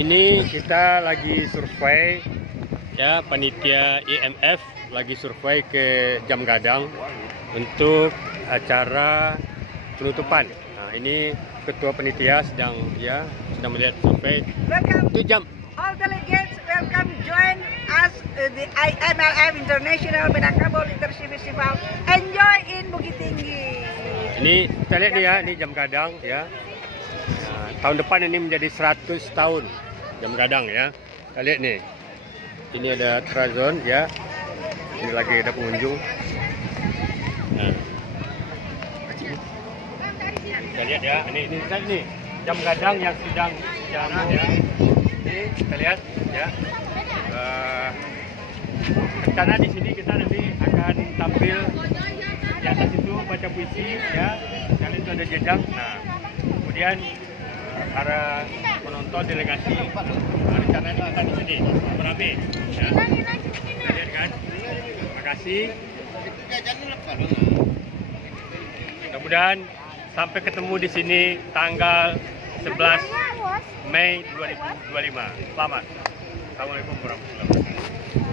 Ini kita lagi survei ya, panitia IMF lagi survei ke Jam Gadang untuk acara penutupan. Nah, ini ketua panitia sedang melihat survei. Welcome Itu jam. all delegates. Welcome join us the IMLF International Minangkabau Leadership Festival. Enjoy in Bukit Tinggi. Ini kita lihat nih ya, ini Jam Gadang ya. Nah, tahun depan ini menjadi 100 tahun Jam Gadang ya. Kita lihat nih. Ini ada Trazon ya. Ini lagi ada pengunjung. Nah. Kita lihat ya, ini Jam Gadang yang sedang jalan ya. Ini kita lihat ya. Rencana di sini kita nanti akan tampil di atas itu baca puisi ya. Kali itu ada jejak. Nah, kemudian para penonton delegasi rencananya akan di sini beramai ya. Kita lihat kan. Terima kasih. Mudah-mudahan sampai ketemu di sini tanggal 11 Mei 2025. Selamat. Assalamualaikum warahmatullahi wabarakatuh.